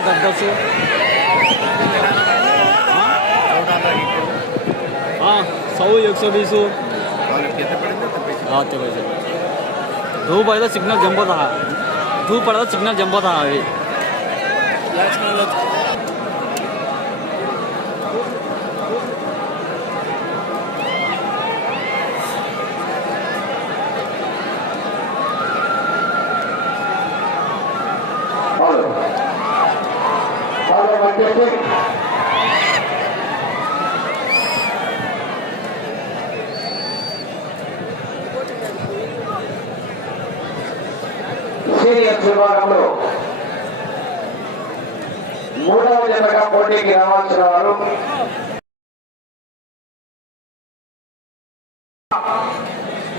दस दस हाँ सौ एक सौ बीस हाँ चलो चलो धूप पड़े तो सिग्नल जंपो था धूप पड़े तो सिग्नल जंपो था अभी హలో సీనియర్స్ విభాగంలో మూడవ జతగా పోటీకి రావాల్సిన వారు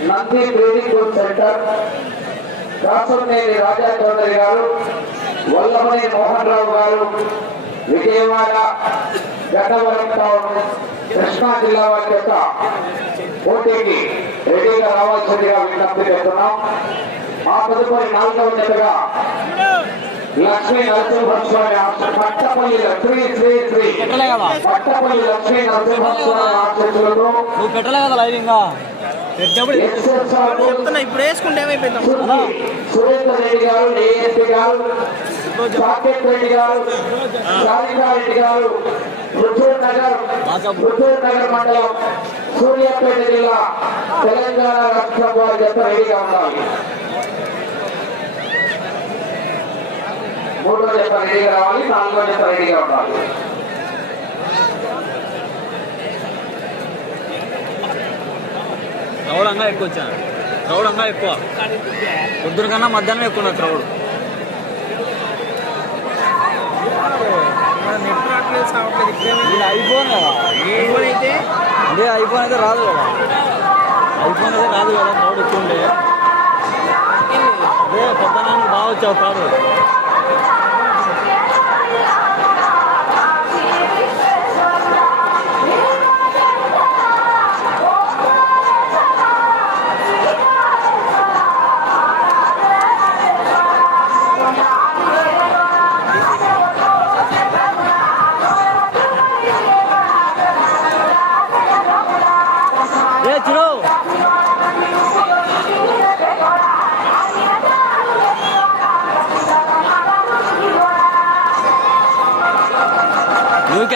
Nandi training group centre Kasamneni Raja Chowdary గారు వల్లమణి మోహన్ రావు గారు విజయవాడ టౌన్ కృష్ణా జిల్లా వారి యొక్క పోటీకి రెడీగా రావాల్సిందిగా విజ్ఞప్తి చేస్తున్నాం. ఆ తదుపరి నాలుగవ జతగా లక్ష్మీ నరసింహస్వామి పట్టపల్లి శ్రీ శ్రీ శ్రీ పట్టపల్లి లక్ష్మీ నరసింహస్వామి ఆశీస్సులతో చెప్తున్నా ఇప్పుడు వేసుకుంటే ఏమైపోయింది సురేందర్ రెడ్డి గారు డిఎస్పీ గారు సాకేత్ రెడ్డి గారు రెడ్డి గారు పుత్తూరు నగర్ పుత్తూరు నగర్ మండలం సూర్యాపేట జిల్లా తెలంగాణ రాష్ట్రం వారి జత రెడీగా ఉండాలి. మూడో జత రెడీగా రావాలి నాలుగో జత రెడీగా ఉండాలి. అంగా ఎక్కువ వచ్చాను. క్రౌడ్ అంగా ఎక్కువ. పొద్దున కన్నా మధ్యాహ్నం ఎక్కువ ఉన్నది క్రౌడ్. ఇది ఐఫోన్ కదా. ఫోన్ అయితే అదే ఐఫోన్ అయితే రాదు కదా. ఐఫోన్ అయితే రాదు కదా క్రౌడ్ ఎక్కువ ఉండే. అదే పొద్దున బాగా వచ్చావు కాదు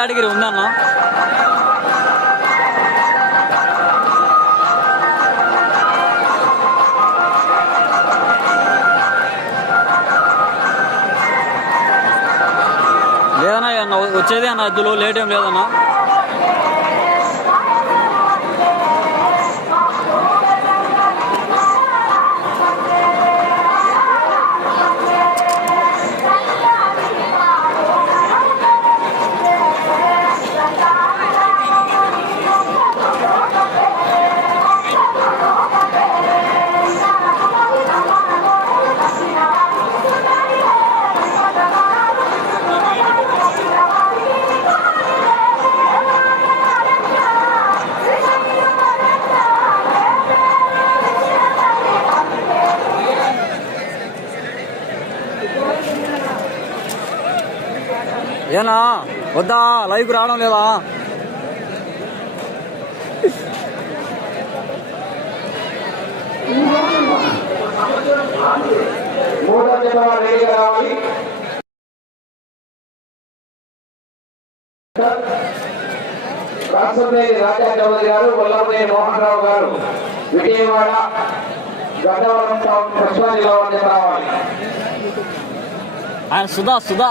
కేటగిరీ ఉందన్న. లేదన్నా వచ్చేదే అన్న ఎద్దులు లేట్ ఏం లేదన్నా. ఏనా? వద్దా? లైవ్ రావడం లేదా? రాజా చౌదరి గారు వల్లభనేని మోహన్ రావు గారు విజయవాడ గన్నవరం టౌన్ కృష్ణా జిల్లా వారి జత రావాలి ఆయన సుధా సుధా.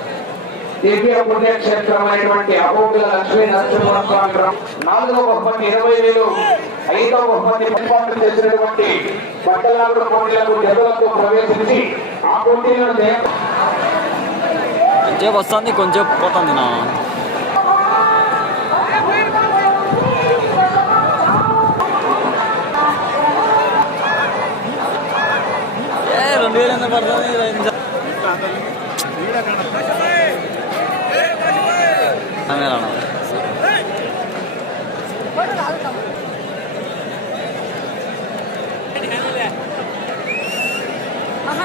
దివ్య పుణ్యక్షేత్రమైనటువంటి అభోగుల లక్ష్మీ నరసింహస్వామి నాలుగో బహుమతి ఇరవై వేలు. ఐదో బహుమతి ఏర్పాటు చేసినటువంటి బట్టలాగుడు పోటీలకు ప్రవేశించి ఆ పోటీలను కొంచెం వస్తుంది కొంచెం పోతుంది నా. రెండు వేలు ఎంత పడుతుంది? സമയമാണോ